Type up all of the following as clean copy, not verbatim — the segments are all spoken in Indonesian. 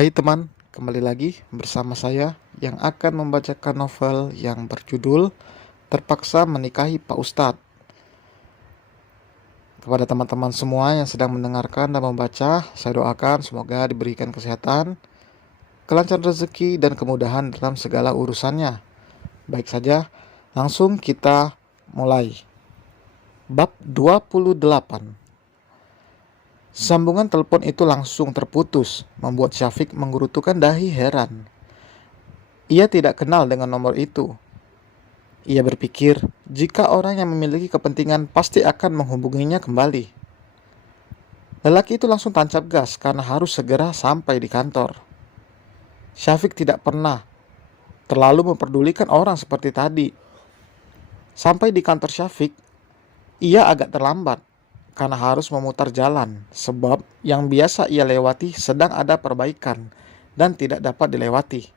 Hai teman, kembali lagi bersama saya yang akan membacakan novel yang berjudul Terpaksa Menikahi Pak Ustadz. Kepada teman-teman semua yang sedang mendengarkan dan membaca, saya doakan semoga diberikan kesehatan, kelancaran rezeki, dan kemudahan dalam segala urusannya. Baik saja, langsung kita mulai. Bab 28. Sambungan telepon itu langsung terputus, membuat Syafiq menggerutukan dahi heran. Ia tidak kenal dengan nomor itu. Ia berpikir, jika orang yang memiliki kepentingan pasti akan menghubunginya kembali. Lelaki itu langsung tancap gas karena harus segera sampai di kantor. Syafiq tidak pernah terlalu memperdulikan orang seperti tadi. Sampai di kantor Syafiq, ia agak terlambat karena harus memutar jalan sebab yang biasa ia lewati sedang ada perbaikan dan tidak dapat dilewati.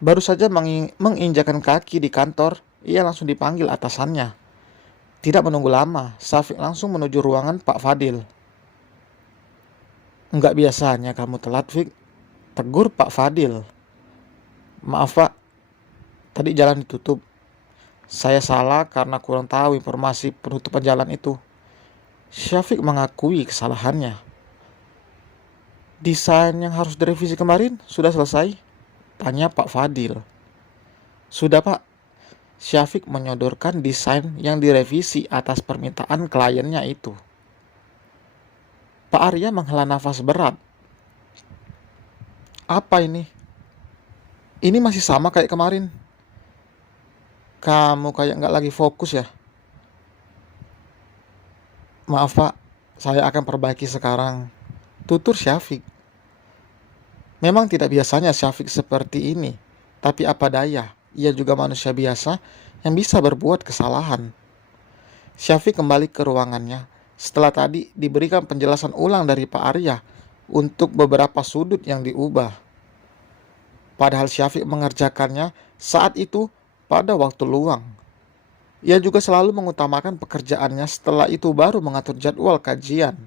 Baru saja menginjakan kaki di kantor, ia langsung dipanggil atasannya. Tidak menunggu lama, Syafiq langsung menuju ruangan Pak Fadil. Enggak biasanya kamu telat, Fik, tegur Pak Fadil. Maaf Pak, tadi jalan ditutup. Saya salah karena kurang tahu informasi penutupan jalan itu. Syafiq mengakui kesalahannya. Desain yang harus direvisi kemarin sudah selesai? Tanya Pak Fadil. Sudah Pak. Syafiq menyodorkan desain yang direvisi atas permintaan kliennya itu. Pak Arya menghela nafas berat. Apa ini? Ini masih sama kayak kemarin. Kamu kayak nggak lagi fokus ya? Maaf Pak, saya akan perbaiki sekarang. Tutur Syafiq. Memang tidak biasanya Syafiq seperti ini. Tapi apa daya, ia juga manusia biasa yang bisa berbuat kesalahan. Syafiq kembali ke ruangannya setelah tadi diberikan penjelasan ulang dari Pak Arya untuk beberapa sudut yang diubah. Padahal Syafiq mengerjakannya saat itu pada waktu luang. Ia juga selalu mengutamakan pekerjaannya, setelah itu baru mengatur jadwal kajian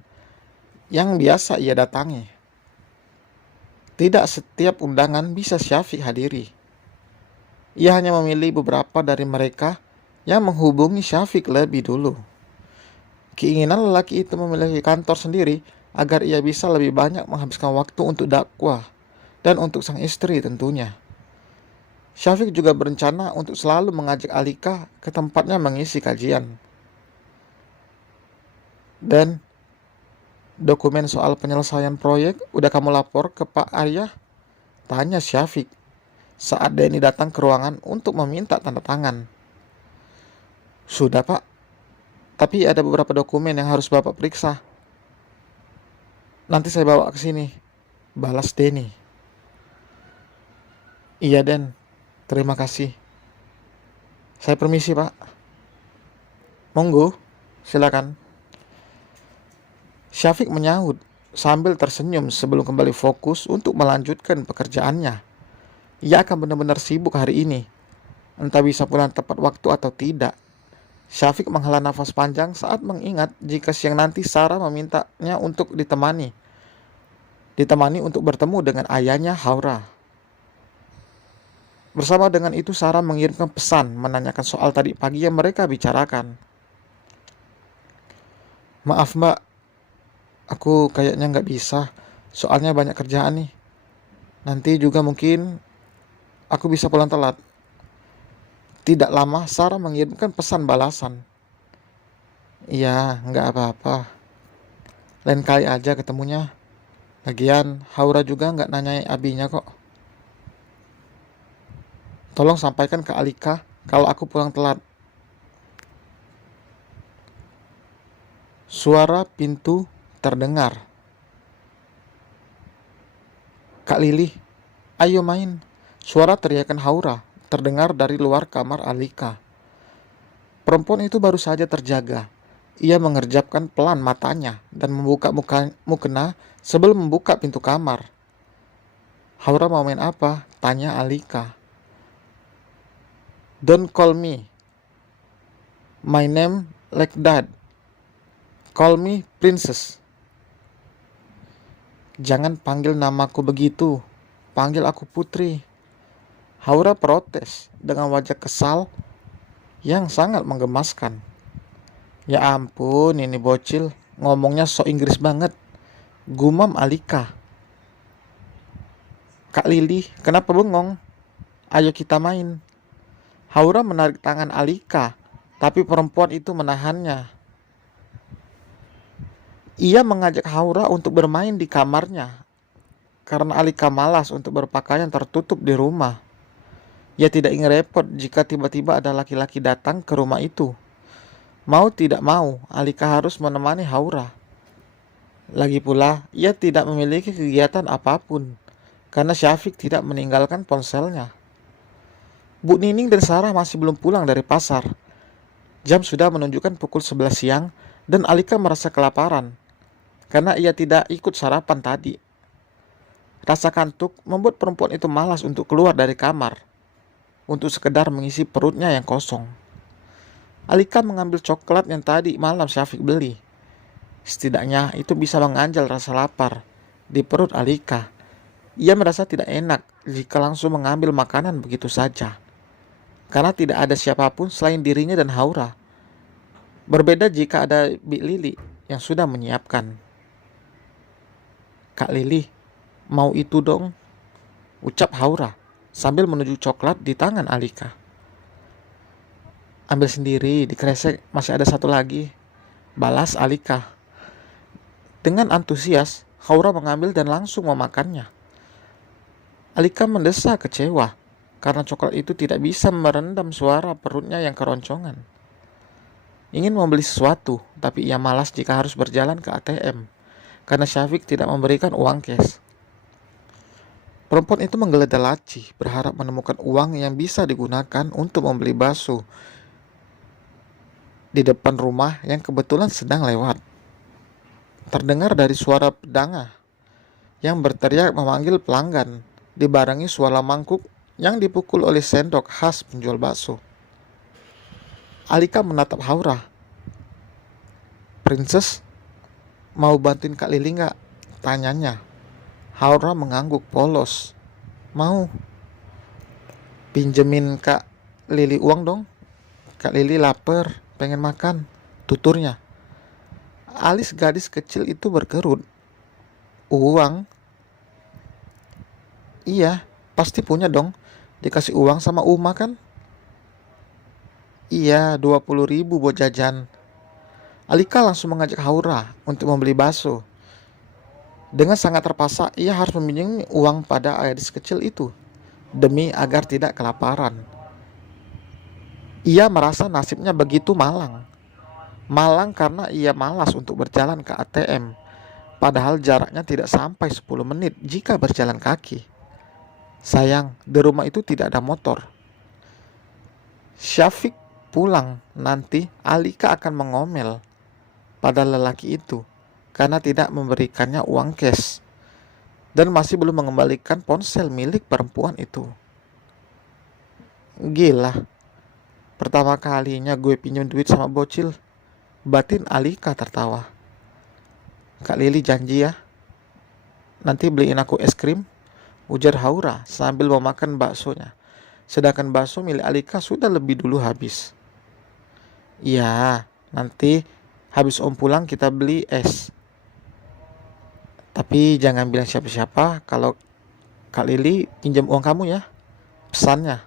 yang biasa ia datangi. Tidak setiap undangan bisa Syafiq hadiri. Ia hanya memilih beberapa dari mereka yang menghubungi Syafiq lebih dulu. Keinginan lelaki itu memiliki kantor sendiri agar ia bisa lebih banyak menghabiskan waktu untuk dakwah dan untuk sang istri tentunya. Syafiq juga berencana untuk selalu mengajak Alika ke tempatnya mengisi kajian. Dan dokumen soal penyelesaian proyek udah kamu lapor ke Pak Arya? Tanya Syafiq saat Denny datang ke ruangan untuk meminta tanda tangan. Sudah Pak, tapi ada beberapa dokumen yang harus Bapak periksa. Nanti saya bawa ke sini, balas Denny. Iya Den, terima kasih. Saya permisi Pak. Monggo, silakan. Syafiq menyahut sambil tersenyum sebelum kembali fokus untuk melanjutkan pekerjaannya. Ia akan benar-benar sibuk hari ini. Entah bisa pulang tepat waktu atau tidak. Syafiq menghela nafas panjang saat mengingat jika siang nanti Sarah memintanya untuk ditemani untuk bertemu dengan ayahnya Haura. Bersama dengan itu Sarah mengirimkan pesan menanyakan soal tadi pagi yang mereka bicarakan. Maaf Mbak, aku kayaknya nggak bisa. Soalnya banyak kerjaan nih. Nanti juga mungkin aku bisa pulang telat. Tidak lama Sarah mengirimkan pesan balasan. Iya, nggak apa-apa. Lain kali aja ketemunya. Lagian Haura juga nggak nanyai abinya kok. Tolong sampaikan ke Alika kalau aku pulang telat. Suara pintu terdengar. Kak Lili, ayo main. Suara teriakan Haura terdengar dari luar kamar Alika. Perempuan itu baru saja terjaga. Ia mengerjapkan pelan matanya dan membuka mukena sebelum membuka pintu kamar. Haura mau main apa? Tanya Alika. Don't call me. My name like that. Call me princess. Jangan panggil namaku begitu. Panggil aku Putri. Haura protes dengan wajah kesal yang sangat menggemaskan. Ya ampun, ini bocil ngomongnya sok Inggris banget. Gumam Alika. Kak Lili, kenapa bengong? Ayo kita main. Haura menarik tangan Alika, tapi perempuan itu menahannya. Ia mengajak Haura untuk bermain di kamarnya, karena Alika malas untuk berpakaian tertutup di rumah. Ia tidak ingin repot jika tiba-tiba ada laki-laki datang ke rumah itu. Mau tidak mau, Alika harus menemani Haura. Lagi pula, ia tidak memiliki kegiatan apapun, karena Syafiq tidak meninggalkan ponselnya. Bu Nining dan Sarah masih belum pulang dari pasar. Jam sudah menunjukkan pukul 11 siang dan Alika merasa kelaparan karena ia tidak ikut sarapan tadi. Rasa kantuk membuat perempuan itu malas untuk keluar dari kamar untuk sekedar mengisi perutnya yang kosong. Alika mengambil coklat yang tadi malam Syafiq beli. Setidaknya itu bisa menganjal rasa lapar di perut Alika. Ia merasa tidak enak jika langsung mengambil makanan begitu saja, karena tidak ada siapapun selain dirinya dan Haura. Berbeda jika ada Bik Lili yang sudah menyiapkan. Kak Lili, mau itu dong, ucap Haura sambil menuju coklat di tangan Alika. Ambil sendiri, di kresek masih ada satu lagi, balas Alika. Dengan antusias, Haura mengambil dan langsung memakannya. Alika mendesah kecewa karena coklat itu tidak bisa merendam suara perutnya yang keroncongan. Ingin membeli sesuatu, tapi ia malas jika harus berjalan ke ATM karena Syafiq tidak memberikan uang cash. Perempuan itu menggeledah laci, berharap menemukan uang yang bisa digunakan untuk membeli bakso di depan rumah yang kebetulan sedang lewat. Terdengar dari suara pedangah yang berteriak memanggil pelanggan, dibarengi suara mangkuk yang dipukul oleh sendok khas penjual bakso. Alika menatap Haura. Princess, mau bantuin Kak Lili nggak? Tanyanya. Haura mengangguk polos. Mau. Pinjemin Kak Lili uang dong. Kak Lili lapar, pengen makan, tuturnya. Alis gadis kecil itu berkerut. Uang? Iya, pasti punya dong. Dikasih uang sama Uma kan? Iya, 20.000 buat jajan. Alika langsung mengajak Haura untuk membeli bakso. Dengan sangat terpaksa, ia harus meminjam uang pada gadis kecil itu demi agar tidak kelaparan. Ia merasa nasibnya begitu malang. Malang karena ia malas untuk berjalan ke ATM, padahal jaraknya tidak sampai 10 menit jika berjalan kaki. Sayang, di rumah itu tidak ada motor. Syafiq pulang nanti, Alika akan mengomel pada lelaki itu karena tidak memberikannya uang cash dan masih belum mengembalikan ponsel milik perempuan itu. Gila, pertama kalinya gue pinjam duit sama bocil, batin Alika tertawa. Kak Lili janji ya, nanti beliin aku es krim, ujar Haura sambil memakan baksonya. Sedangkan bakso milik Alika sudah lebih dulu habis. Iya, nanti habis om pulang kita beli es. Tapi jangan bilang siapa-siapa kalau Kak Lili pinjam uang kamu ya, pesannya.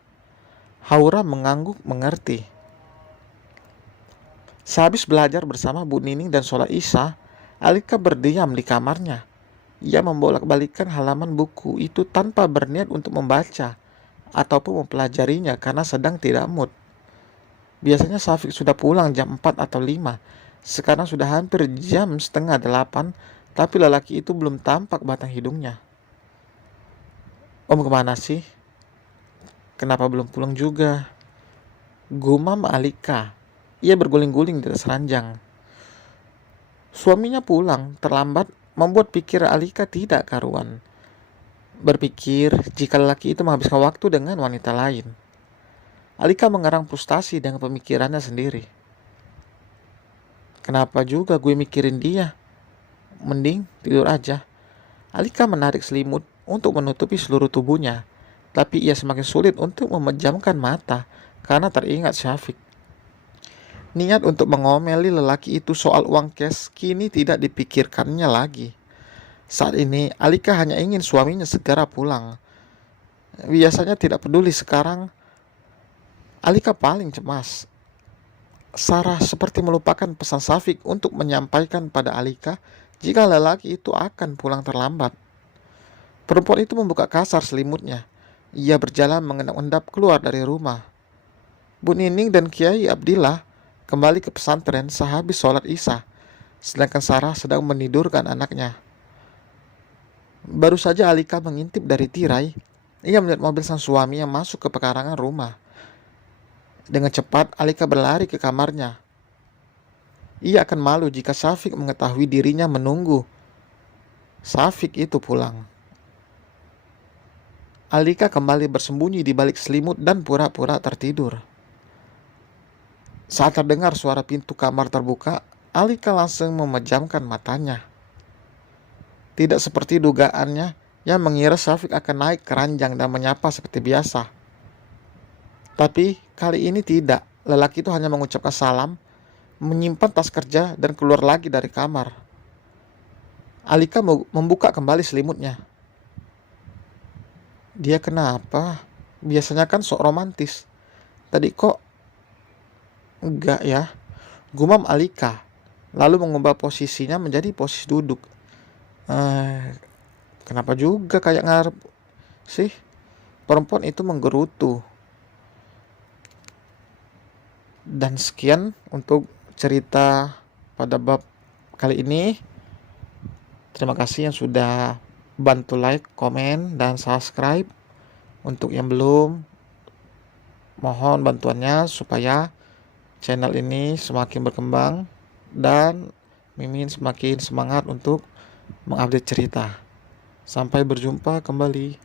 Haura mengangguk mengerti. Sehabis belajar bersama Bu Nining dan sholat Isya, Alika berdiam di kamarnya. Ia membolak-balikkan halaman buku itu tanpa berniat untuk membaca ataupun mempelajarinya karena sedang tidak mood. Biasanya Syafiq sudah pulang jam 4 atau 5. Sekarang sudah hampir jam setengah 8, tapi lelaki itu belum tampak batang hidungnya. Om kemana sih? Kenapa belum pulang juga? Gumam Alika. Ia berguling-guling di atas ranjang. Suaminya pulang terlambat membuat pikir Alika tidak karuan. Berpikir jika lelaki itu menghabiskan waktu dengan wanita lain. Alika mengerang frustasi dengan pemikirannya sendiri. Kenapa juga gue mikirin dia? Mending tidur aja. Alika menarik selimut untuk menutupi seluruh tubuhnya, tapi ia semakin sulit untuk memejamkan mata karena teringat Syafiq. Niat untuk mengomeli lelaki itu soal uang cash kini tidak dipikirkannya lagi. Saat ini, Alika hanya ingin suaminya segera pulang. Biasanya tidak peduli, sekarang Alika paling cemas. Sarah seperti melupakan pesan Syafiq untuk menyampaikan pada Alika jika lelaki itu akan pulang terlambat. Perempuan itu membuka kasar selimutnya. Ia berjalan mengendap-endap keluar dari rumah. Bu Nining dan Kiai Abdillah kembali ke pesantren sehabis sholat Isya, sedangkan Sarah sedang menidurkan anaknya. Baru saja Alika mengintip dari tirai, ia melihat mobil sang suami yang masuk ke pekarangan rumah. Dengan cepat, Alika berlari ke kamarnya. Ia akan malu jika Syafiq mengetahui dirinya menunggu Syafiq itu pulang. Alika kembali bersembunyi di balik selimut dan pura-pura tertidur. Saat terdengar suara pintu kamar terbuka, Alika langsung memejamkan matanya. Tidak seperti dugaannya yang mengira Syafiq akan naik ke ranjang dan menyapa seperti biasa. Tapi kali ini tidak. Lelaki itu hanya mengucapkan salam, menyimpan tas kerja dan keluar lagi dari kamar. Alika membuka kembali selimutnya. Dia kenapa? Biasanya kan sok romantis. Tadi kok enggak ya? Gumam Alika, lalu mengubah posisinya menjadi posisi duduk. Kenapa juga kayak ngarep sih? Perempuan itu menggerutu. Dan sekian untuk cerita pada bab kali ini. Terima kasih yang sudah bantu like, komen, dan subscribe. Untuk yang belum, mohon bantuannya supaya channel ini semakin berkembang dan Mimin semakin semangat untuk mengupdate cerita. Sampai berjumpa kembali.